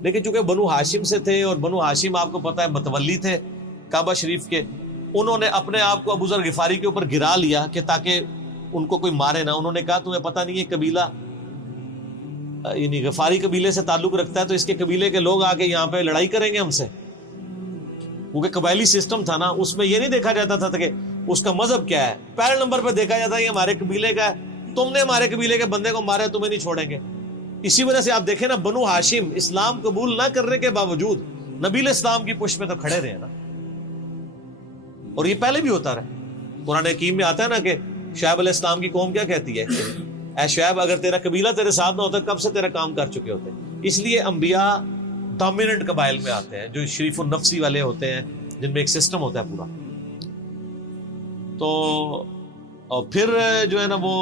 لیکن چونکہ بنو ہاشم سے تھے اور بنو ہاشم آپ کو پتہ ہے متولی تھے کعبہ شریف کے، انہوں نے اپنے آپ کو ابو ذر غفاری کے اوپر گرا لیا کہ تاکہ ان کو کوئی مارے نہ. انہوں نے کہا تمہیں پتہ نہیں ہے قبیلہ یعنی غفاری قبیلے سے تعلق رکھتا ہے تو اس کے قبیلے کے لوگ آ کے یہاں پہ لڑائی کریں گے ہم سے. کیونکہ قبائلی سسٹم تھا نا، اس میں یہ نہیں دیکھا جاتا تھا کہ اس کا مذہب کیا ہے، پہلے نمبر پہ دیکھا جاتا ہے یہ ہمارے قبیلے کا ہے، تم نے ہمارے قبیلے کے بندے کو مارا ہے تمہیں نہیں چھوڑیں گے. اسی وجہ سے آپ دیکھیں نا بنو ہاشم اسلام قبول نہ کرنے کے باوجود نبی علیہ السلام کی پشت میں تو کھڑے رہے نا، اور یہ پہلے بھی ہوتا رہا. قرآن حکیم میں آتا ہے نا کہ شعیب علیہ السلام کی قوم کیا کہتی ہے، اے شعیب اگر تیرا قبیلہ تیرے ساتھ نہ ہوتا کب سے تیرا کام کر چکے ہوتے. اس لیے انبیاء ڈومیننٹ قبائل میں آتے ہیں جو شریف النفسی والے ہوتے ہیں، جن میں ایک سسٹم ہوتا ہے پورا. تو اور پھر جو ہے نا وہ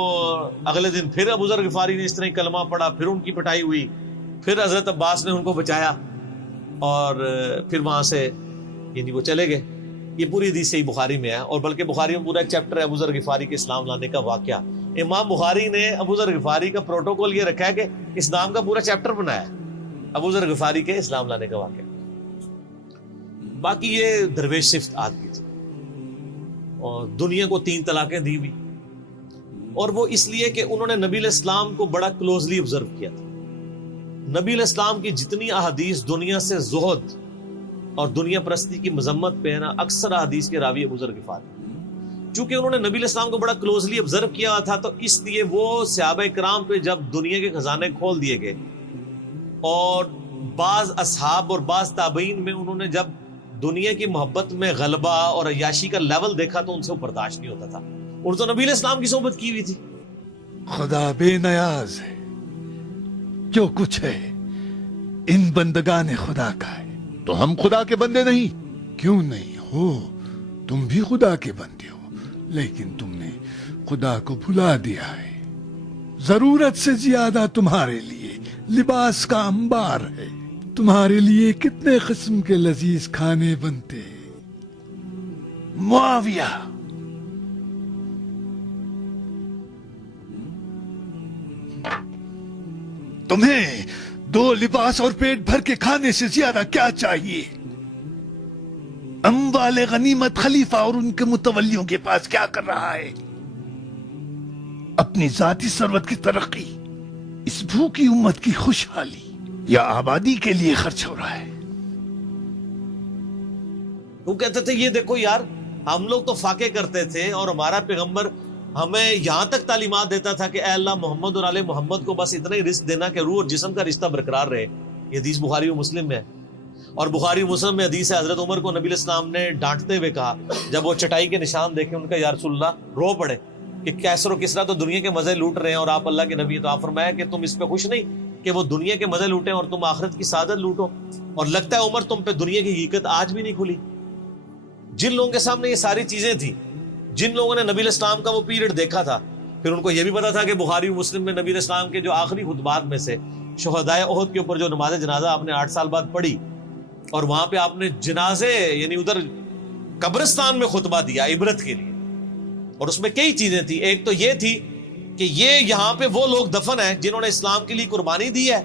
اگلے دن پھر ابو ذر غفاری نے اس طرح کلمہ پڑھا، پھر ان کی پٹائی ہوئی، پھر حضرت عباس نے ان کو بچایا اور پھر وہاں سے یعنی وہ چلے گئے. یہ پوری حدیث صحیح بخاری میں ہے، اور بلکہ بخاری میں پورا ایک چیپٹر ہے ابو ذر غفاری کے اسلام لانے کا واقعہ. امام بخاری نے ابو ذر غفاری کا پروٹوکول یہ رکھا ہے کہ اسلام کا پورا چیپٹر بنایا ہے ابو ذر غفاری کے اسلام لانے کا واقعہ. باقی یہ درویش صفت آدمی تھی اور دنیا کو 3 طلاقیں دی ہوئی، اور وہ اس لیے کہ انہوں نے نبی علیہ السلام کو بڑا کلوزلی آبزرو کیا تھا. نبی علیہ السلام کی جتنی احادیث دنیا سے زہد اور دنیا پرستی کی مذمت پہ ہے نا، اکثر احادیث کے راوی ابو ذر غفاری. چونکہ انہوں نے نبی علیہ السلام کو بڑا کلوزلی آبزرو کیا تھا تو اس لیے وہ صحابہ کرام پہ جب دنیا کے خزانے کھول دیے گئے، اور بعض اصحاب اور بعض تابعین میں انہوں نے جب دنیا کی محبت میں غلبہ اور عیاشی کا لیول دیکھا تو ان سے وہ برداشت نہیں ہوتا تھا. اور تو نبی علیہ السلام کی صحبت کی ہوئی تھی. خدا بے نیاز ہے، جو کچھ ہے ان بندگان خدا کا ہے. تو ہم خدا کے بندے نہیں؟ کیوں نہیں ہو، تم بھی خدا کے بندے ہو، لیکن تم نے خدا کو بھلا دیا ہے. ضرورت سے زیادہ تمہارے لیے لباس کا انبار ہے، تمہارے لیے کتنے قسم کے لذیذ کھانے بنتے ہیں. معاویہ تمہیں 2 لباس اور پیٹ بھر کے کھانے سے زیادہ کیا چاہیے؟ اموال غنیمت خلیفہ اور ان کے متولیوں کے پاس کیا کر رہا ہے؟ اپنی ذاتی ثروت کی ترقی، اس بھوکی امت کی خوشحالی یا آبادی کے لیے خرچ ہو رہا ہے. وہ کہتے تھے یہ دیکھو یار، ہم لوگ تو فاقے کرتے تھے اور ہمارا پیغمبر ہمیں یہاں تک تعلیمات دیتا تھا کہ اے اللہ محمد اور آل محمد کو بس اتنا ہی رزق دینا کہ روح اور جسم کا رشتہ برقرار رہے. یہ حدیث بخاری و مسلم میں ہے، اور بخاری و مسلم میں حدیث ہے حضرت عمر کو نبی علیہ السلام نے ڈانٹتے ہوئے کہا جب وہ چٹائی کے نشان دیکھے، ان کا یا رسول اللہ رو پڑے کہ کیسر و کسرا تو دنیا کے مزے لوٹ رہے ہیں اور آپ اللہ کے نبی. تو آپ فرمایا کہ تم اس پہ خوش نہیں کہ وہ دنیا کے مزے لوٹیں اور تم آخرت کی سعادت لوٹو؟ اور لگتا ہے عمر تم پہ دنیا کی حقیقت آج بھی نہیں کھلی. جن لوگوں کے سامنے یہ ساری چیزیں تھیں، جن لوگوں نے نبی علیہ السلام کا وہ پیریڈ دیکھا تھا، پھر ان کو یہ بھی پتا تھا کہ بخاری و مسلم میں نبی علیہ السلام کے جو آخری خطبات میں سے شہدائے احد کے اوپر جو نماز جنازہ آپ نے 8 سال بعد پڑھی، اور وہاں پہ آپ نے جنازے یعنی ادھر قبرستان میں خطبہ دیا عبرت کے لیے، اور اس میں کئی چیزیں تھیں. ایک تو یہ تھی کہ یہ یہاں پہ وہ لوگ دفن ہیں جنہوں نے اسلام کے لیے قربانی دی ہے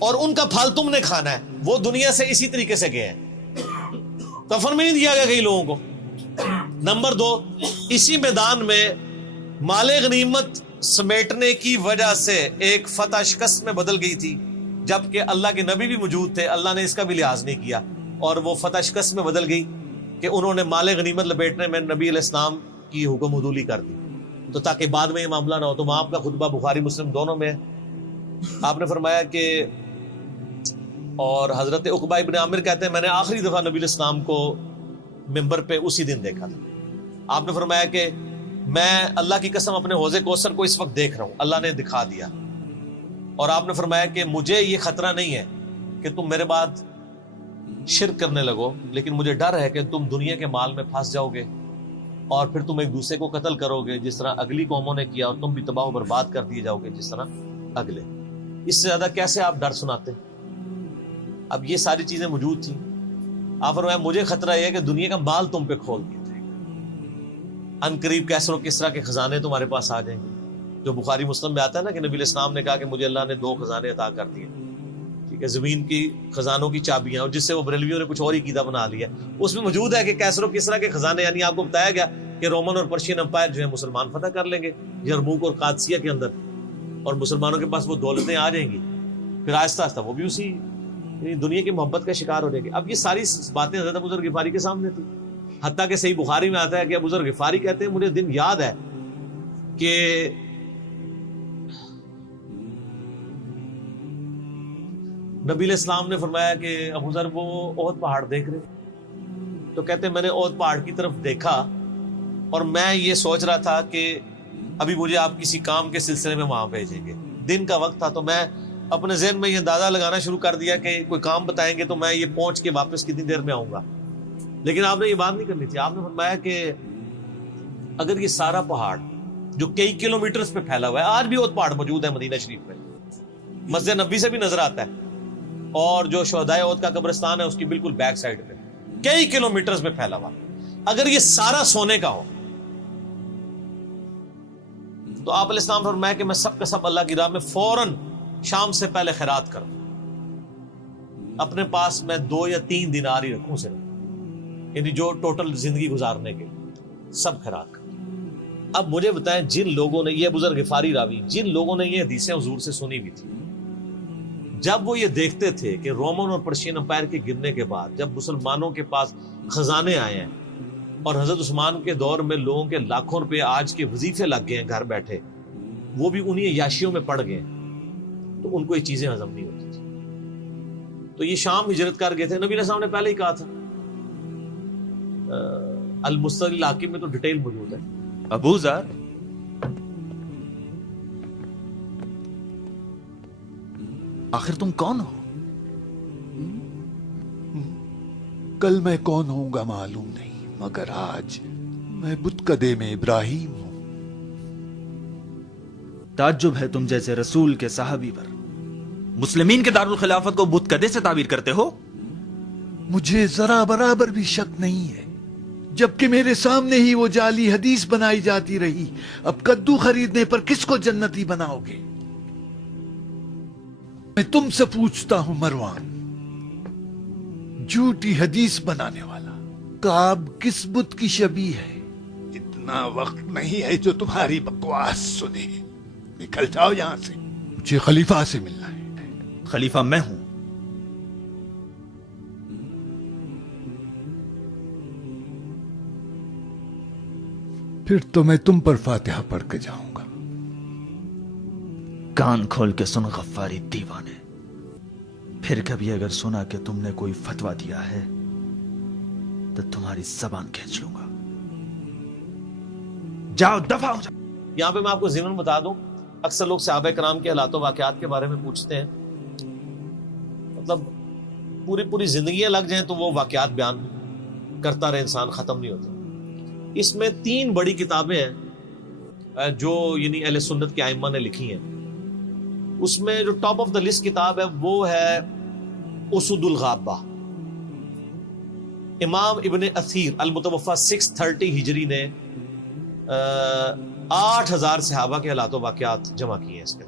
اور ان کا پھل تم نے کھانا ہے. وہ دنیا سے اسی طریقے سے گئے ہیں، دفن میں نہیں دیا گیا کئی لوگوں کو. نمبر 2، اسی میدان میں مال غنیمت سمیٹنے کی وجہ سے ایک فتح شکست میں بدل گئی تھی، جبکہ اللہ کے نبی بھی موجود تھے، اللہ نے اس کا بھی لحاظ نہیں کیا، اور وہ فتح شکست میں بدل گئی کہ انہوں نے مال غنیمت لپیٹنے میں نبی علیہ السلام کی حکم عدولی کر دی، تو تاکہ بعد میں یہ معاملہ نہ ہو. تو وہاں آپ کا خطبہ بخاری مسلم دونوں میں آپ نے فرمایا کہ، اور حضرت عقبہ ابن عامر کہتے ہیں میں نے آخری دفعہ نبی علیہ السلام کو ممبر پہ اسی دن دیکھا تھا. آپ نے فرمایا کہ میں اللہ کی قسم اپنے حوض کوثر کو اس وقت دیکھ رہا ہوں، اللہ نے دکھا دیا. اور آپ نے فرمایا کہ مجھے یہ خطرہ نہیں ہے کہ تم میرے بعد شرک کرنے لگو، لیکن مجھے ڈر ہے کہ تم دنیا کے مال میں پھنس جاؤ گے اور پھر تم ایک دوسرے کو قتل کرو گے جس طرح اگلی قوموں نے کیا، اور تم بھی تباہ و برباد کر دیے جاؤ گے جس طرح اگلے. اس سے زیادہ کیسے آپ ڈر سناتے؟ اب یہ ساری چیزیں موجود تھیں. آپ فرمایا مجھے خطرہ یہ ہے کہ دنیا کا مال تم پہ کھول دیا جائے گا، ان قریب کیسر و کسرا کے خزانے تمہارے پاس آ جائیں گے، جو بخاری مسلم میں آتا ہے نا کہ نبی علیہ السلام نے کہا کہ مجھے اللہ نے 2 خزانے عطا کر دیے، ٹھیک ہے، زمین کی خزانوں کی چابیاں، اور جس سے وہ بریلویوں نے کچھ اور ہی قیدا بنا لیا. اس میں موجود ہے کہ کیسر و کسرا کے خزانے، یعنی آپ کو بتایا گیا کہ رومن اور پرشین امپائر جو ہے مسلمان فتح کر لیں گے یرموک اور قادسیہ کے اندر، اور مسلمانوں کے پاس وہ دولتیں آ جائیں گی. پھر آہستہ آہستہ وہ بھی اسی دنیا کی محبت کا شکار ہو جائے گی. اب یہ ساری باتیں حضرت ابو ذر غفاری کے سامنے تھی، حتیٰ کہ صحیح بخاری میں آتا ہے کہ ابو ذر غفاری کہتے ہیں مجھے دن یاد ہے کہ نبی علیہ السلام نے فرمایا کہ ابو ذر وہ احد پہاڑ دیکھ رہے، تو کہتے ہیں میں نے احد پہاڑ کی طرف دیکھا اور میں یہ سوچ رہا تھا کہ ابھی مجھے آپ کسی کام کے سلسلے میں وہاں بھیجیں گے. دن کا وقت تھا، تو میں اپنے ذہن میں یہ اندازہ لگانا شروع کر دیا کہ کوئی کام بتائیں گے تو میں یہ پہنچ کے واپس کتنی دیر میں آؤں گا. لیکن آپ نے یہ بات نہیں کرنی تھی. آپ نے فرمایا کہ اگر یہ سارا پہاڑ جو کئی کلومیٹرز پہ پھیلا ہوا ہے، آج بھی احد پہاڑ موجود ہے مدینہ شریف میں، مسجد نبوی سے بھی نظر آتا ہے، اور جو شہدائے احد کا قبرستان ہے اس کی بالکل بیک سائڈ پہ کئی کلومیٹرز میں پھیلا ہوا، اگر یہ سارا سونے کا ہو تو آپ علیہ السلام فرمایا کہ میں سب کا سب اللہ کی راہ میں فوراً شام سے پہلے خیرات کروں، اپنے پاس میں 2 یا 3 دینار ہی رکھوں صرف، یعنی جو ٹوٹل زندگی گزارنے کے سب خیرات کروں. اب مجھے بتائیں جن لوگوں نے، یہ ابو ذر غفاری راوی، جن لوگوں نے یہ حدیثیں حضور سے سنی بھی تھی، جب وہ یہ دیکھتے تھے کہ رومن اور پرشین امپائر کے گرنے کے بعد جب مسلمانوں کے پاس خزانے آئے ہیں اور حضرت عثمان کے دور میں لوگوں کے لاکھوں روپے آج کے وظیفے لگ گئے ہیں گھر بیٹھے، وہ بھی انہی عیاشیوں میں پڑ گئے، تو ان کو یہ چیزیں ہضم نہیں ہوتی تھی. تو یہ شام ہجرت کر گئے تھے. نبی علیہ السلام نے پہلے ہی کہا تھا، المستدرک الحاکم میں تو ڈیٹیل موجود ہے. ابو ذر، آخر تم کون ہو؟ کل میں کون ہوں گا معلوم نہیں، مگر آج میں بتکدے میں ابراہیم ہوں. تعجب ہے تم جیسے رسول کے صحابی پر مسلمین کے دارالخلافت کو بتکدے سے تعبیر کرتے ہو. مجھے ذرا برابر بھی شک نہیں ہے، جبکہ میرے سامنے ہی وہ جعلی حدیث بنائی جاتی رہی. اب کدو خریدنے پر کس کو جنتی بناؤ گے؟ میں تم سے پوچھتا ہوں مروان، جھوٹی حدیث بنانے والا، کعب کس بت کی شبیہ ہے؟ اتنا وقت نہیں ہے جو تمہاری بکواس سنے. نکل جاؤ یہاں سے، مجھے خلیفہ سے ملنا ہے. خلیفہ میں ہوں. پھر تو میں تم پر فاتحہ پڑھ کے جاؤں گا. کان کھول کے سن غفاری دیوانے، پھر کبھی اگر سنا کہ تم نے کوئی فتویٰ دیا ہے تو تمہاری زبان کھینچ لوں گا. جاؤ دفع ہو جاؤ. یہاں پہ میں آپ کو ضمن بتا دوں، اکثر لوگ صحابہ کرام کے حالات و واقعات کے بارے میں پوچھتے ہیں، مطلب پوری زندگیاں لگ جائیں تو وہ واقعات بیان کرتا رہے انسان، ختم نہیں ہوتا. اس میں 3 بڑی کتابیں ہیں جو یعنی اہل سنت کے ائمہ نے لکھی ہیں. اس میں جو ٹاپ آف دا لسٹ کتاب ہے وہ ہے اسد الغابہ. امام ابن اثیر المتوفا 630 ہجری نے 8000 صحابہ کے حالات و واقعات جمع کیے ہیں اس کے.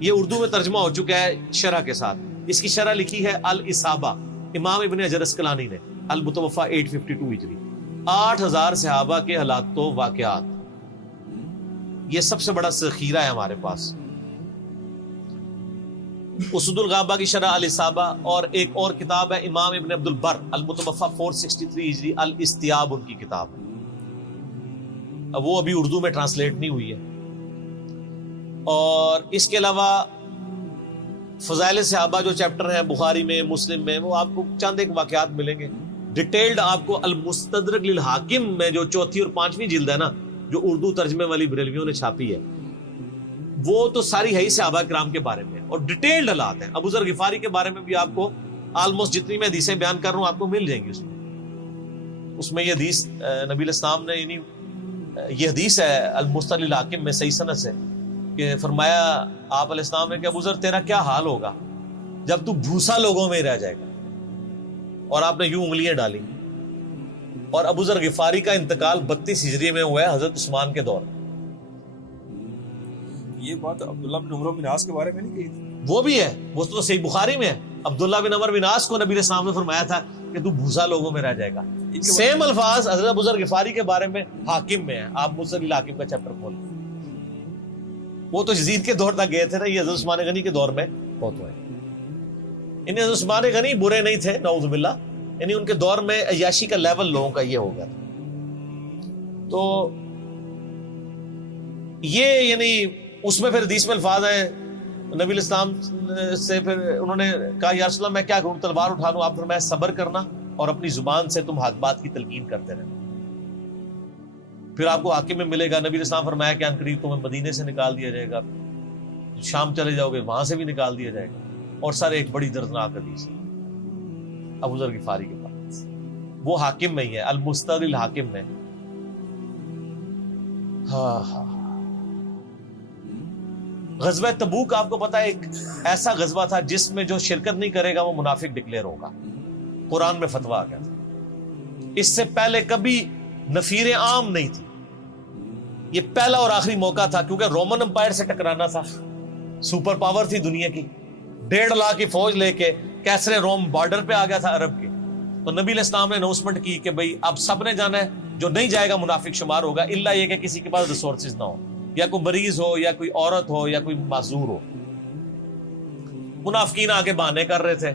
یہ اردو میں ترجمہ ہو چکا ہے شرح کے ساتھ. اس کی شرح لکھی ہے الاصابہ امام ابن حجر اسقلانی نے، المتوفا 852 ہجری. 8000 صحابہ کے حالات و واقعات، یہ سب سے بڑا ذخیرہ ہے ہمارے پاس. اسد الغابہ کی شرح الاصابہ، اور ایک اور کتاب ہے امام ابن عبد البر المتوفا 463 ہجری الاستیاب، ان کی کتاب ہے. وہ ابھی اردو میں ٹرانسلیٹ نہیں ہوئی ہے. اور اس کے علاوہ فضائل صحابہ جو چیپٹر ہیں بخاری میں، مسلم میں، وہ آپ کو چند ایک واقعات ملیں گے. ڈیٹیلڈ آپ کو المستدرک للحاکم میں جو 4تھی اور 5ویں جلد ہے نا، جو اردو ترجمے والی بریلویوں نے چھاپی ہے، وہ تو ساری ہے ہی صحابہ کرام کے بارے میں، اور ڈیٹیلڈ حالات ہیں. ابو ذر غفاری کے بارے میں بھی آپ کو آلموسٹ جتنی میں حدیثیں بیان کر رہا ہوں آپ کو مل جائیں گی. اس میں یہ حدیث نبی علیہ السلام نے، یعنی یہ حدیث ہے المستدرک للحاکم میں صحیح سند سے، کہ فرمایا آپ علیہ السلام نے کہ ابو ذر تیرا کیا حال ہوگا جب تو بھوسا لوگوں میں رہ جائے گا. اور آپ نے یوں انگلیاں ڈالی. اور ابو ذر غفاری کا انتقال 32 ہجری میں ہوا ہے حضرت عثمان کے دور. یہ بات عبداللہ بن عمرو بن عاص کے بارے میں نہیں کہی تھی؟ وہ بھی ہے, وہ تو صحیح بخاری میں ہے. عبداللہ بن عمر بن عاص کو نبی علیہ السلام نے فرمایا تھا کہ تو بھوسا لوگوں میں رہ جائے گا. سیم الفاظ حضرت ابو ذر غفاری کے بارے میں حاکم میں ہے. آپ مسلسل حاکم کا چیپٹر کھولیں. وہ تو یزید کے دور تک گئے تھے نا, یہ حضرت عثمان غنی کے دور میں بہت ہوئے. انہیں حضرت عثمان غنی برے نہیں تھے نعوذ باللہ, یعنی ان کے دور میں عیاشی کا لیول لوگوں کا یہ ہو گیا تھا. تو یہ یعنی اس میں پھر حدیث میں الفاظ ہیں نبی علیہ السلام سے, پھر انہوں نے کہا یا رسول اللہ میں کیا کروں, تلوار اٹھا لوں؟ آپ فرمایا صبر کرنا اور اپنی زبان سے تم حق بات کی تلقین کرتے رہنا, پھر آپ کو حاکم میں ملے گا. نبی علیہ السلام فرمایا کہ ان قریب تمہیں مدینے سے نکال دیا جائے گا, شام چلے جاؤ گے وہاں سے بھی نکال دیا جائے گا. اور سر ایک بڑی دردناک حدیث ابو ذر غفاری کے پاس, وہ حاکم میں ہی ہے, المستدرک الحاکم میں. ہاں غزوہ تبوک آپ کو پتا ہے ایک ایسا غزوہ تھا جس میں جو شرکت نہیں کرے گا وہ منافق ڈکلیئر ہوگا. قرآن میں فتویٰ آ گیا تھا. اس سے پہلے کبھی نفیر عام نہیں تھی, یہ پہلا اور آخری موقع تھا, کیونکہ رومن امپائر سے ٹکرانا تھا. سپر پاور تھی دنیا کی, 1.5 لاکھ کی فوج لے کے کیسرے روم بارڈر پہ آ گیا تھا عرب کے. تو نبی علیہ السلام نے اناؤنسمنٹ کی کہ بھئی اب سب نے جانا ہے, جو نہیں جائے گا منافق شمار ہوگا, الا یہ کہ کسی کے پاس ریسورسز نہ ہو, یا کوئی مریض ہو, یا کوئی عورت ہو, یا کوئی معذور ہو. منافقین آگے بہانے کر رہے تھے,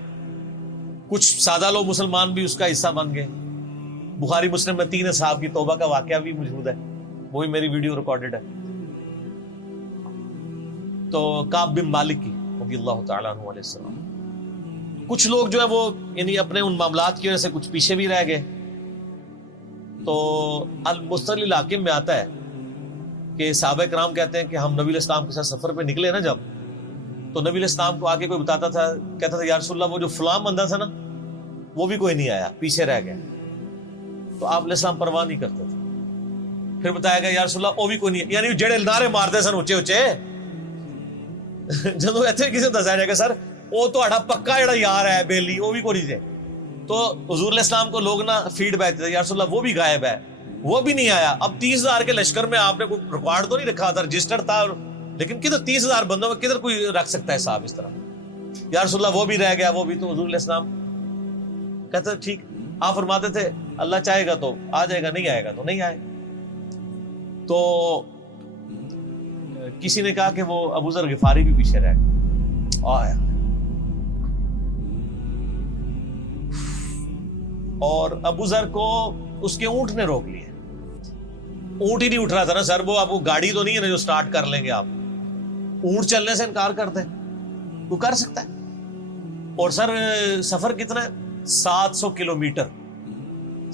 کچھ سادہ لوگ مسلمان بھی اس کا حصہ بن گئے. بخاری مسلم میں 3 اصحاب کی توبہ کا واقعہ بھی موجود ہے, وہی میری ویڈیو ریکارڈڈ ہے. تو کعب بن مالک کی رضی اللہ تعالیٰ عنہ علیہ السلام, کچھ لوگ جو ہے وہ یعنی اپنے ان معاملات کی وجہ سے کچھ پیچھے بھی رہ گئے. تو المستدرک الحاکم میں آتا ہے کہ صحابہ کرام کہتے ہیں کہ ہم نبی علیہ السلام کے ساتھ سفر پہ نکلے نا جب, تو نبی علیہ السلام کو آگے کوئی بتاتا تھا, کہتا تھا یا رسول اللہ وہ جو فلاں بندہ تھا نا وہ بھی کوئی نہیں آیا, پیچھے رہ گیا. تو آپ علیہ السلام پرواہ نہیں کرتے تھے. پھر بتایا گیا یا رسول اللہ وہ بھی کوئی نہیں, یعنی جڑے نعرے مارتے سن اچے اچے جدو ایتھے کسی نے دسایا جائے گا سر وہ تہاڈا پکا جڑا یار ہے بیلی وہ بھی کوئی نہیں جائے. تو حضور علیہ السلام کو لوگ نا فیڈ بیک دیتے یا رسول اللہ وہ بھی غائب ہے, وہ بھی نہیں آیا. اب 30,000 کے لشکر میں آپ نے کوئی ریکارڈ تو نہیں رکھا تھا, رجسٹر تھا, لیکن کدھر 30,000 بندوں میں کدھر کوئی رکھ سکتا ہے صاحب اس طرح, یا رسول اللہ وہ بھی رہ گیا, وہ بھی. تو حضور علیہ السلام کہتے ٹھیک, آپ فرماتے تھے اللہ چاہے گا تو آ جائے گا, نہیں آئے گا تو نہیں آئے. تو کسی نے کہا کہ وہ ابو ذر غفاری بھی پیچھے رہ گئے. آیا اور ابو ذر کو اس کے اونٹ نے روک لیے. اونٹ ہی نہیں اٹھ رہا تھا نا سر, وہ آپ کو گاڑی تو نہیں ہے نا جو سٹارٹ کر لیں گے آپ. اونٹ چلنے سے انکار کرتے ہیں, تو کر سکتا ہے. اور سر سفر کتنا ہے, 700 کلومیٹر,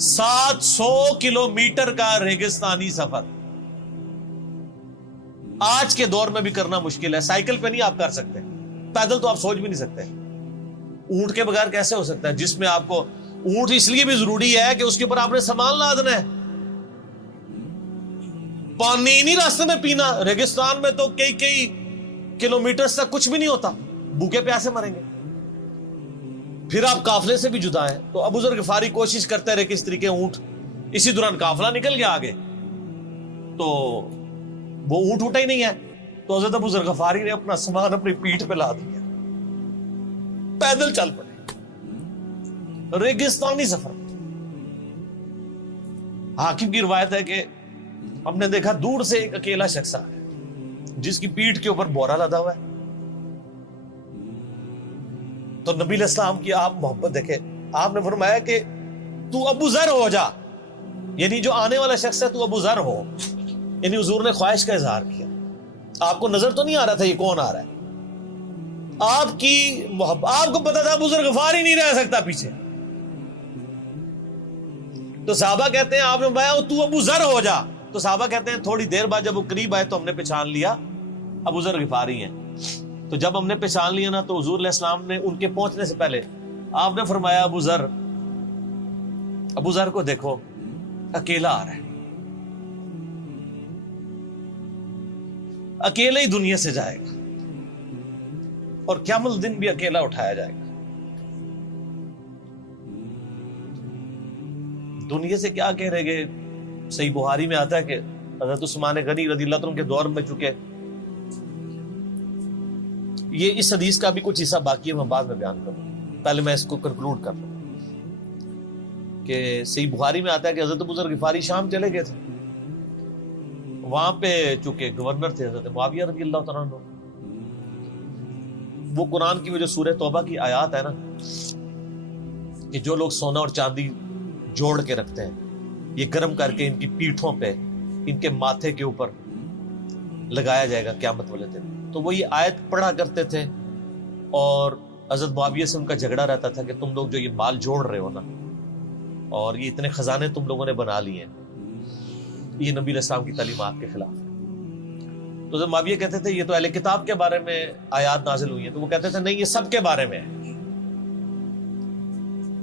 700 کلومیٹر کا ریگستانی سفر. آج کے دور میں بھی کرنا مشکل ہے. سائیکل پہ نہیں آپ کر سکتے, پیدل تو آپ سوچ بھی نہیں سکتے. اونٹ کے بغیر کیسے ہو سکتا ہے, جس میں آپ کو اونٹ اس لیے بھی ضروری ہے کہ اس کے اوپر آپ نے سامان لادنا ہے. پانی نہیں راستے میں پینا, ریگستان میں تو کئی کلومیٹر تک کچھ بھی نہیں ہوتا, بھوکے پیاسے مریں گے. پھر آپ قافلے سے بھی جدا ہیں. تو ابو ذر غفاری کوشش کرتے رہے کس طریقے اونٹ, اسی دوران قافلہ نکل گیا آگے, تو وہ اونٹ اٹھا ہی نہیں ہے. تو حضرت ابو ذر غفاری نے اپنا سامان اپنی پیٹھ پہ لا دیا, پیدل چل پڑے. ریگستانی سفر. حاکم کی روایت ہے کہ ہم نے دیکھا دور سے ایک اکیلا شخص آ جس کی پیٹھ کے اوپر بورا لدا ہوا ہے. تو نبی علیہ السلام کی آپ محبت دیکھیں, آپ نے فرمایا کہ تو ابو ذر ہو جا, یعنی جو آنے والا شخص ہے تو ابو ذر ہو. یعنی حضور نے خواہش کا اظہار کیا. آپ کو نظر تو نہیں آ رہا تھا یہ کون آ رہا ہے, آپ کی محبت, آپ کو پتا تھا ابو ذر غفاری نہیں رہ سکتا پیچھے. تو صحابہ کہتے ہیں آپ نے فرمایا تو ابو ذر ہو جا. تو صحابہ کہتے ہیں تھوڑی دیر بعد جب وہ قریب آئے تو ہم نے پہچان لیا ابو ذر غفاری ہیں. تو جب ہم نے پہچان لیا نا, تو حضور علیہ السلام نے ان کے پہنچنے سے پہلے آپ نے فرمایا ابو ذر کو دیکھو اکیلا آ رہا ہے, اکیلے ہی دنیا سے جائے گا, اور قیامت الدن بھی اکیلا اٹھایا جائے گا. دنیا سے کیا کہہ رہے گے. صحیح بخاری میں آتا ہے کہ حضرت عثمان غنی رضی اللہ عنہ کے دور میں چکے یہ اس حدیث کا بھی کچھ حصہ باقی ہے، میں بعد میں بیان کروں، پہلے میں اس کو کنکلوڈ کر لوں کہ صحیح بخاری میں آتا ہے کہ حضرت ابو ذر غفاری شام چلے گئے تھے، وہاں پہ چونکہ گورنر تھے حضرت معاویہ رضی اللہ تعالیٰ عنہ، وہ قرآن کی وہ جو سورہ توبہ کی آیات ہے نا کہ جو لوگ سونا اور چاندی جوڑ کے رکھتے ہیں یہ گرم کر کے ان کی پیٹھوں پہ، ان کے ماتھے کے اوپر لگایا جائے گا قیامت والے دن، تو وہ یہ آیت پڑھا کرتے تھے، اور حضرت معاویہ سے ان کا جھگڑا رہتا تھا کہ تم لوگ جو یہ مال جوڑ رہے ہو نا اور یہ اتنے خزانے تم لوگوں نے بنا لیے ہیں، یہ نبی علیہ السلام کی تعلیمات کے خلاف ہے۔ تو حضرت معاویہ کہتے تھے یہ تو اہل کتاب کے بارے میں آیات نازل ہوئی ہیں، تو وہ کہتے تھے نہیں یہ سب کے بارے میں ہے۔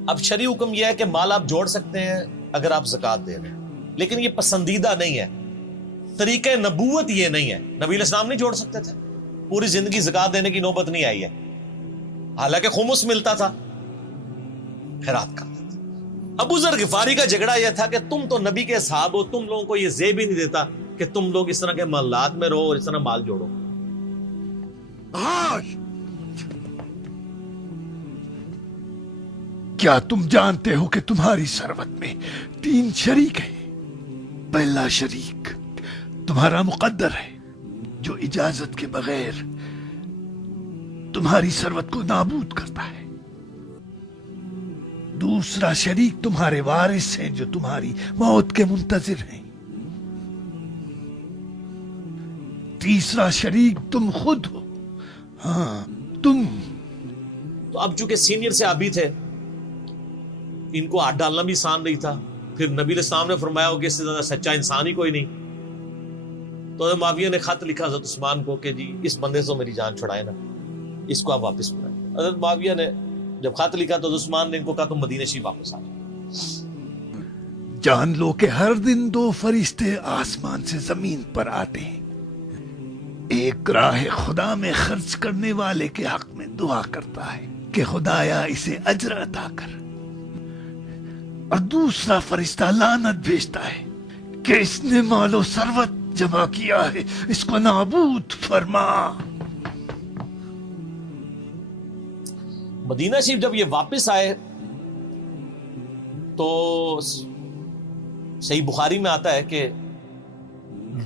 اب شرعی حکم یہ ہے کہ مال آپ جوڑ سکتے ہیں اگر آپ زکوٰۃ دے رہے ہیں، لیکن یہ پسندیدہ نہیں ہے، طریقہ نبوت یہ نہیں ہے۔ نبی علیہ السلام نہیں جوڑ سکتے تھے، پوری زندگی زکوٰۃ دینے کی نوبت نہیں آئی ہے، حالانکہ خمس ملتا تھا، خیرات کرتے تھے۔ ابو ذر غفاری کا جھگڑا یہ تھا کہ تم تو نبی کے اصحاب ہو، تم لوگوں کو یہ زیب ہی نہیں دیتا کہ تم لوگ اس طرح کے محلات میں رہو اور اس طرح مال جوڑو۔ کیا تم جانتے ہو کہ تمہاری ثروت میں 3 شریک ہیں؟ پہلا شریک تمہارا مقدر ہے جو اجازت کے بغیر تمہاری ثروت کو نابود کرتا ہے۔ دوسرا شریک تمہارے وارث ہیں جو تمہاری موت کے منتظر ہیں۔ تیسرا شریک تم خود ہو، ہاں تم۔ تو اب چونکہ سینئر سے آبی تھے، ان کو ہاتھ ڈالنا بھی آسان نہیں تھا، پھر نبی علیہ السلام نے فرمایا ہو کہ اس سے زیادہ سچا انسان ہی کوئی نہیں، تو حضرت معاویہ نے خط لکھا حضرت عثمان کو کہ جی اس بندے سے میری جان چھڑائے نا، اس کو آپ واپس بلائیں۔ حضرت معاویہ نے جب خط لکھا تو حضرت عثمان نے ان کو کہا تم مدینہ شریف واپس آ جاؤ۔ جان لو کہ ہر دن 2 فرشتے آسمان سے زمین پر آتے ہیں، ایک راہ خدا میں خرچ کرنے والے کے حق میں دعا کرتا ہے کہ خدایا اسے اجر عطا کر، اور دوسرا فرشتہ لعنت بھیجتا ہے کہ اس نے مال و ثروت جمع کیا ہے، اس کو نابود فرما۔ مدینہ شریف جب یہ واپس آئے تو صحیح بخاری میں آتا ہے کہ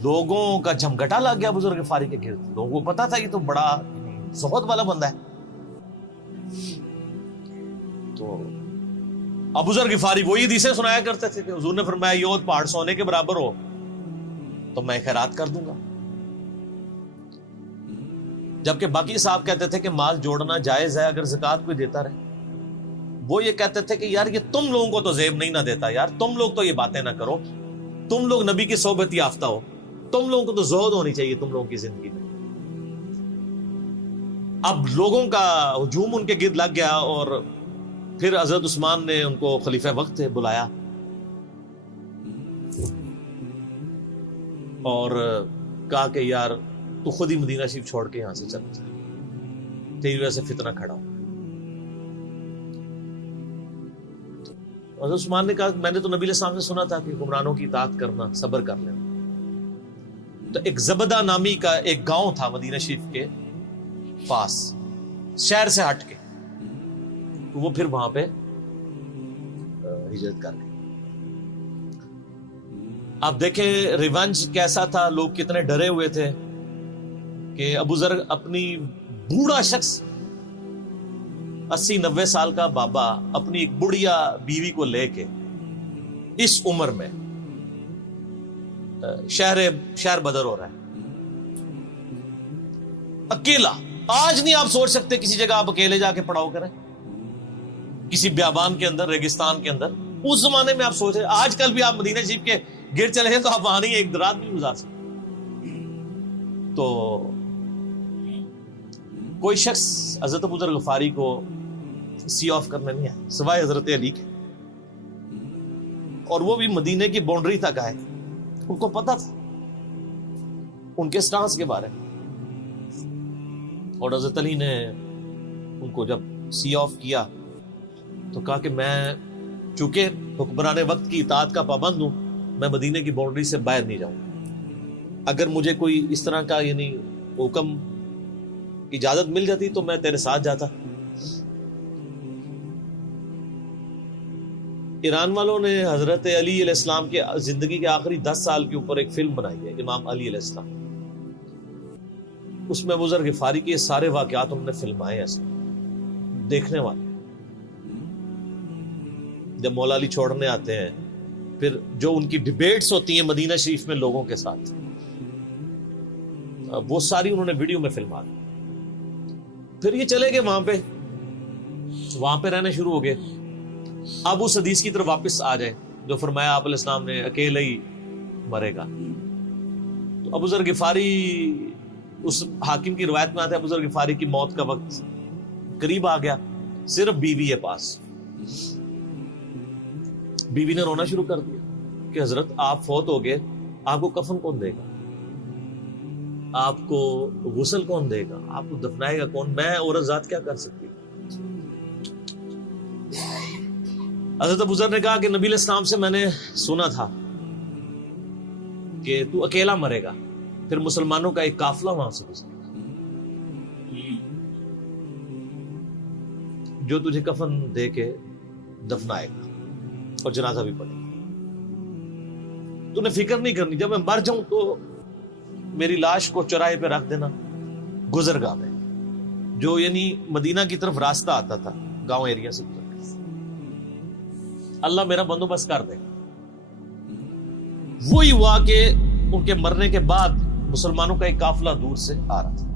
لوگوں کا جھمگٹا لگ گیا ابو ذر غفاری کے گرد، لوگوں کو پتا تھا یہ تو بڑا زہد والا بندہ ہے۔ تو ابو ذر غفاری وہی حدیثیں سنایا کرتے تھے کہ حضور نے فرمایا یہ پہاڑ سونے کے برابر ہو تو میں خیرات کر دوں گا، جبکہ باقی صاحب کہتے تھے کہ مال جوڑنا جائز ہے اگر زکوٰۃ کوئی دیتا رہے۔ وہ یہ کہتے تھے کہ یار یہ تم لوگوں کو تو زیب نہیں نہ دیتا، یار تم لوگ تو یہ باتیں نہ کرو، تم لوگ نبی کی صحبت یافتہ ہو، تم لوگوں کو تو زہد ہونی چاہیے تم لوگوں کی زندگی میں۔ اب لوگوں کا ہجوم ان کے گرد لگ گیا، اور پھر حضرت عثمان نے ان کو خلیفہ وقت سے بلایا اور کہا کہ یار تو خود ہی مدینہ شریف چھوڑ کے یہاں سے چل جا، تیری وجہ سے فتنہ کھڑا ہو۔ حضرت عثمان نے کہا میں نے تو نبی علیہ السلام سے سنا تھا کہ حکمرانوں کی اطاعت کرنا، صبر کر لینا۔ تو ایک زبدہ نامی کا ایک گاؤں تھا مدینہ شریف کے پاس، شہر سے ہٹ کے، تو وہ پھر وہاں پہ ہجرت کر گئے۔ آپ دیکھیں ریونج کیسا تھا، لوگ کتنے ڈرے ہوئے تھے کہ ابو ذر اپنی بوڑھا شخص 80-90 سال کا بابا اپنی ایک بڑھیا بیوی کو لے کے اس عمر میں شہر بدر ہو رہا ہے اکیلا۔ آج نہیں آپ سوچ سکتے کسی جگہ آپ اکیلے جا کے پڑاؤ کریں، کسی بیابان کے اندر، ریگستان کے اندر۔ اس زمانے میں آپ سوچ رہے، آج کل بھی آپ مدینہ شریف کے گر چلے ہیں تو آپ وہاں نہیں ایک رات بھی گزار سکتے۔ تو کوئی شخص حضرت ابو ذر غفاری کو سی آف کرنے نہیں آیا سوائے حضرت علی کے، اور وہ بھی مدینے کی باؤنڈری تک آئے۔ ان کو پتا تھا ان کے سٹانس کے بارے میں، اور حضرت علی نے ان کو جب سی آف کیا تو کہا کہ میں چونکہ حکمران وقت کی اطاعت کا پابند ہوں، میں مدینے کی باؤنڈری سے باہر نہیں جاؤں۔ اگر مجھے کوئی اس طرح کا یعنی حکم اجازت مل جاتی تو میں تیرے ساتھ جاتا. ایران والوں نے حضرت علی علیہ السلام کے زندگی کے آخری 10 سال کے اوپر ایک فلم بنائی ہے، امام علی علیہ السلام. اس میں ابو ذر غفاری کے سارے واقعات انہوں نے فلمائے ایسے دیکھنے والے. جب مولا علی چھوڑنے آتے ہیں، پھر جو ان کی ڈیبیٹس ہوتی ہیں مدینہ شریف میں لوگوں کے ساتھ، وہ ساری انہوں نے ویڈیو میں فلما دی. پھر یہ چلے گئے وہاں پہ رہنے شروع ہو گئے. اب اس حدیث کی طرف واپس آ جائیں جو فرمایا آپ علیہ السلام نے اکیلے ہی مرے گا. تو ابو ذر غفاری، اس حاکم کی روایت میں آتا ہے ابو ذر غفاری کی موت کا وقت قریب آ گیا، صرف بیوی ہے پاس. بیوی نے رونا شروع کر دیا کہ حضرت آپ فوت ہو گئے، آپ کو کفن کون دے گا، آپ کو غسل کون دے گا، آپ کو دفنائے گا کون، میں عورت ذات کیا کر سکتی. حضرت ابو ذر نے کہا کہ نبی علیہ السلام سے میں نے سنا تھا کہ تو اکیلا مرے گا، پھر مسلمانوں کا ایک قافلہ وہاں سے گزرے گا جو تجھے کفن دے کے دفنائے گا اور جنازہ بھی پڑھے گا. تو نے فکر نہیں کرنی، جب میں مر جاؤں تو میری لاش کو چوراہے پہ رکھ دینا گزرگاہ میں، جو یعنی مدینہ کی طرف راستہ آتا تھا گاؤں ایریا سے، اللہ میرا بندوبست کر دے. وہی ہوا کہ ان کے مرنے کے بعد مسلمانوں کا ایک قافلہ دور سے آ رہا تھا.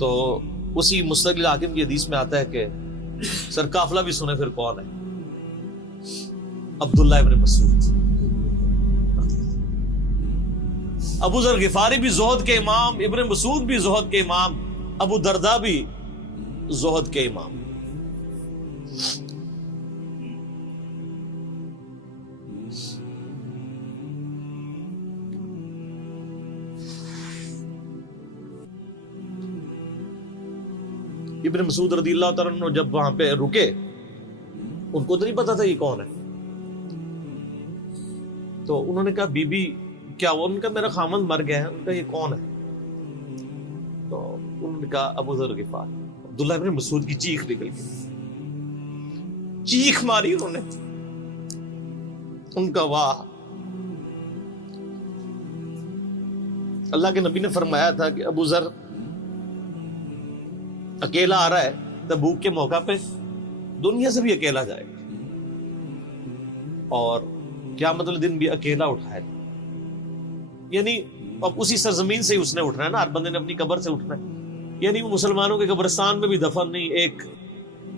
تو اسی مستقل حاکم کی حدیث میں آتا ہے کہ سر قافلہ بھی سنے پھر کون ہے، عبداللہ ابن مسعود. ابو ذر غفاری بھی زہد کے امام، ابن مسعود بھی زہد کے امام، ابو درداء بھی زہد کے امام. ابن مسعود رضی اللہ تعالیٰ عنہ جب وہاں پہ رکے، ان کو تو نہیں پتا تھا یہ کون ہے. تو انہوں نے کہا بی بی کیا وہ، ان کا میرا خامند مر گیا ہے، ان کا یہ کون ہے. تو انہوں نے کہا ابو ذر غفاری. عبداللہ ابن مسعود کی چیخ نکل گئی، چیخ ماری انہوں نے. ان کا واہ، اللہ کے نبی نے فرمایا تھا کہ ابو ذر اکیلا آ رہا ہے تبوک کے موقع پہ، دنیا سے بھی اکیلا جائے گا، اور قیامت الدن بھی اکیلا اٹھائے گا. یعنی اب اسی سرزمین سے ہی اس نے اٹھنا ہے نا، ہر بندے نے اپنی قبر سے اٹھنا ہے. یعنی وہ مسلمانوں کے قبرستان میں بھی دفن نہیں. ایک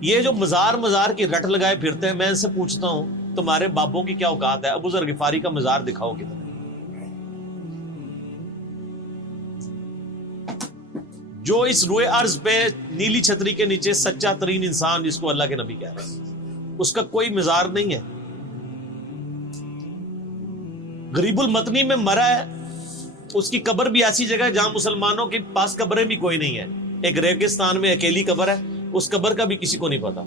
یہ جو مزار کی رٹ لگائے پھرتے ہیں، میں ان سے پوچھتا ہوں تمہارے بابوں کی کیا اوقات ہے، ابو ذر غفاری کا مزار دکھاؤ کدھر. جو اس روئے ارض پہ نیلی چھتری کے نیچے سچا ترین انسان جس کو اللہ کے نبی کہہ رہے ہیں، اس کا کوئی مزار نہیں ہے. غریب المتنی میں مرا ہے، اس کی قبر بھی ایسی جگہ ہے جہاں مسلمانوں کے پاس قبریں بھی کوئی نہیں ہے. ایک ریگستان میں اکیلی قبر ہے، اس قبر کا بھی کسی کو نہیں پتا،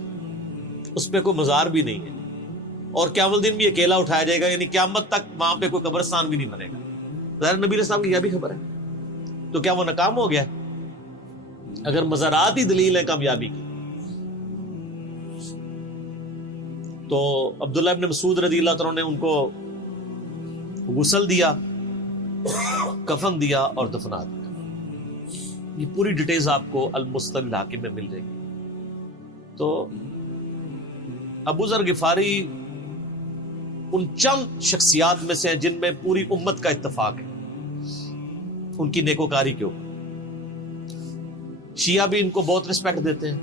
اس پہ کوئی مزار بھی نہیں ہے، اور قیامت الدین بھی اکیلا اٹھایا جائے گا. یعنی قیامت تک وہاں پہ کوئی قبرستان بھی نہیں بنے گا. ظاہر نبی علیہ السلام کی یہ بھی خبر ہے، تو کیا وہ ناکام ہو گیا اگر مزارات ہی دلیل ہے کامیابی کی؟ تو عبداللہ ابن مسعود رضی اللہ تعالیٰ نے ان کو غسل دیا، کفن دیا اور دفنا دیا. یہ پوری ڈیٹیلز آپ کو المستقل حاکم میں مل جائے گی. تو ابو ذر غفاری ان چند شخصیات میں سے ہیں جن میں پوری امت کا اتفاق ہے ان کی نیکوکاری کے اوپر. شیعہ بھی ان کو بہت رسپیکٹ دیتے ہیں،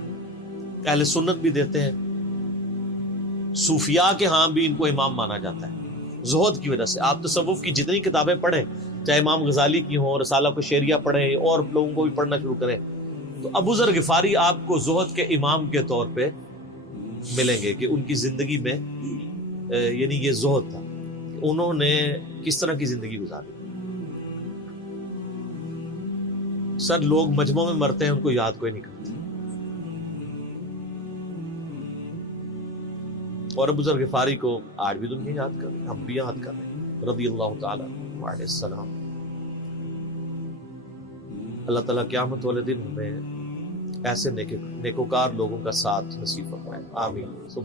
اہل سنت بھی دیتے ہیں، صوفیاء کے ہاں بھی ان کو امام مانا جاتا ہے زہد کی وجہ سے. آپ تصوف کی جتنی کتابیں پڑھیں، چاہے امام غزالی کی ہوں، رسالہ کو شیریہ پڑھیں، اور لوگوں کو بھی پڑھنا شروع کریں، تو ابو ذر غفاری آپ کو زہد کے امام کے طور پہ ملیں گے کہ ان کی زندگی میں یعنی یہ زہد تھا، انہوں نے کس طرح کی زندگی گزاری. سر لوگ مجمع میں مرتے ہیں، ان کو یاد کوئی نہیں کرتا، اور ابو ذر غفاری کو آج بھی دنیا یاد کر رہے ہیں، ہم بھی یاد کر رہے ہیں رضی اللہ تعالی عنہ علیہ السلام. اللہ تعالیٰ قیامت والے دن ہمیں ایسے نیکوکار لوگوں کا ساتھ نصیب فرمائے، آمین ثم